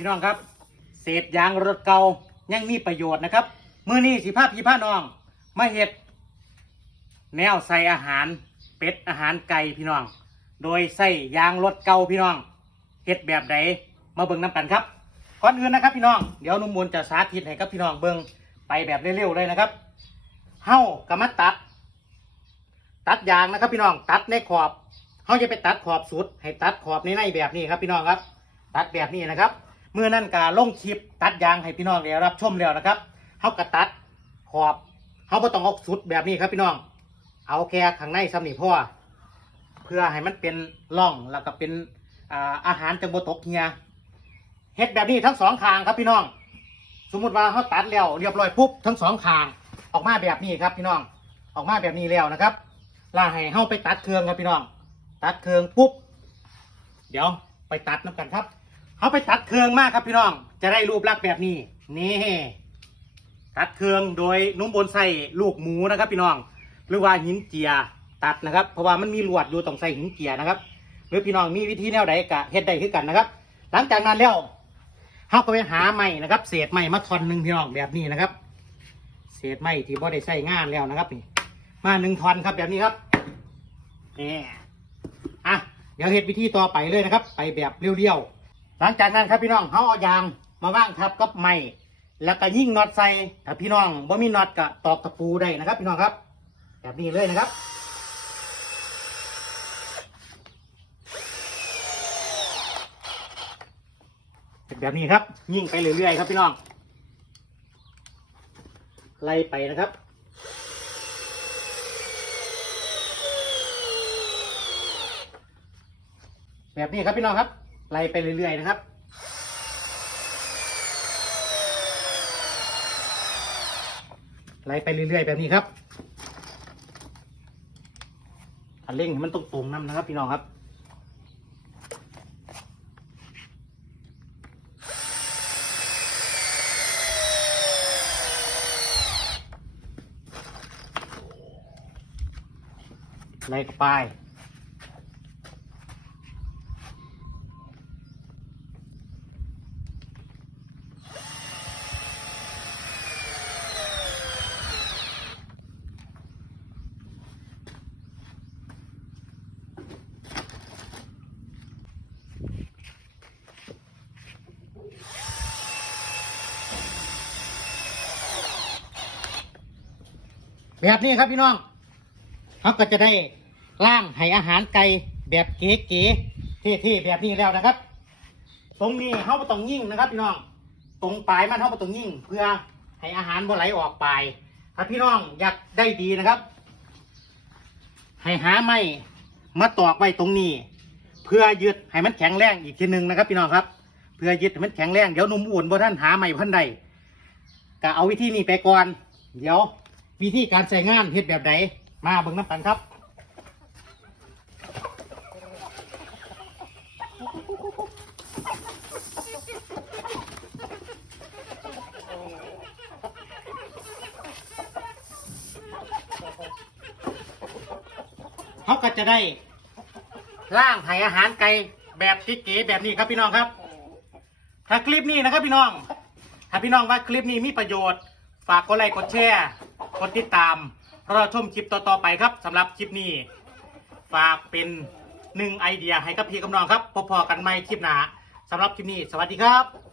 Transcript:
พี่น้องครับ เศษยางรถเก่ายังมีประโยชน์นะครับมือนี้สิภาพพี่ผ้าน้องมาเห็ด แนวใส่อาหารเป็ดอาหารไก่พี่น้อง โดยใส่ยางรถเก่าพี่น้องเห็ดแบบใดมาเบิ่งน้ำกันครับก่อนอื่นนะครับพี่น้องเดี๋ยวนุ่มมนจะสาธิตให้กับพี่น้องเบิ่งไปแบบเร็วๆเลยนะครับเฮ้ากำมัดตัด ตัดยางนะครับพี่น้องตัดในขอบเขาจะไปตัดขอบสุด ให้ตัดขอบในในแบบนี้ครับพี่น้องครับ ตัดแบบนี้นะครับ เมื่อนั่นกาลงคลิปตัดยางให้พี่น้องได้รับชมแล้วนะครับเขากระตัดขอบเขาไ่ต้องเอาสุดแบบนี้ครับพี่น้อง เอาแค่ข้างในซ้ำนี่พ่อเพื่อให้มันเป็นร่องแล้วก็เป็นอาหารจังบตกเฮียเฮ็ดแบบนี้ทั้งสองข้างครับพี่น้อง สมมุติว่าเขาตัดแล้วเรียบร้อยปุ๊บทั้งสองข้างออกมาแบบนี้ครับพี่น้องออกมาแบบนี้แล้วนะครับล่าให้เฮาไปตัดเครื่องครับพี่น้อง ตัดเครื่องปุ๊บ เดี๋ยวไปตัดน้ำกันครับ เขาไปตัดเครื่องมากครับพี่น้อง จะได้รูปลักษณ์แบบนี้ นี่ตัดเครื่องโดยนุ่มบนใส่ลูกหมูนะครับ พี่น้อง หรือว่าหินเจียตัดนะครับ เพราะว่ามันมีลวดอยู่ต้องใส่หินเจียนะครับ หรือพี่น้องมีวิธีแนวใดกะเฮ็ดได้คือกันนะครับ หลังจากนั้นแล้วเขาก็ไปหาไม้นะครับ เศษไม้มาทอนหนึ่งพี่น้องแบบนี้นะครับ เศษไม้ที่บ่ได้ใส่งานแล้วนะครับนี่มาหนึ่งทอนครับแบบนี้ครับนี่อะเดี๋ยวเฮ็ดวิธีต่อไปเลยนะครับ ไปแบบเรียวๆ หลังจากนั้นครับพี่น้องเขาเอายางมาว่างทับกับไม้แล้วก็ยิ่งน็อตใส่ถ้าพี่น้องบ่มีน็อตก็ตอกตะปูได้นะครับ พี่น้องครับ แบบนี้เลยนะครับเป็นแบบนี้ครับ ยิ่งไปเรื่อยๆครับพี่น้องไล่ไปนะครับแบบนี้ครับพี่น้องครับ ไล่ไปเรื่อยๆนะครับไล่ไปเรื่อยๆแบบนี้ครับคันเร่งมันต้องตรงน้ำนะครับ พี่น้องครับไล่เข้าไแบบนี้ครับพี่น้องเขาก็จะได้ล่างให้อาหารไก่แบบเก๋ๆเท่ๆแบบนี้แล้วนะครับ ตรงนี้เขาบ่ต้องยิ่งนะครับ พี่น้อง ตรงปลายมันเขาบ่ต้องยิ่ง เพื่อให้อาหารบ่ไหลออกไปถ้าพี่น้องอยากได้ดีนะครับ ให้หาไม้มาตอกไว้ตรงนี้ เพื่อยึดให้มันแข็งแรงอีกทีหนึ่งนะครับ พี่น้องครับ เพื่อยึดให้มันแข็งแรงเดี๋ยวหนุ่มอุ่นบ่ท่านหาไม้พันใดก็เอาวิธีนี้ไปก่อนเดี๋ยว วิธีการใส่งานเฮ็ดแบบใดมาเบิ่งน้ำกันครับเขาก็จะได้ล่างให้อาหารไก่แบบเก๋ๆแบบนี้ครับพี่น้องครับ ถ้าคลิปนี้นะครับพี่น้อง ถ้าพี่น้องว่าคลิปนี้มีประโยชน์ ฝากกดไลค์กดแชร์ กดติดตามรอชมคลิปต่อๆไปครับสำหรับคลิปนี้ ฝากเป็นหนึ่งไอเดียให้กับพี่กับน้องครับพบพอกันใหม่คลิปหน้าสำหรับคลิปนี้ สวัสดีครับ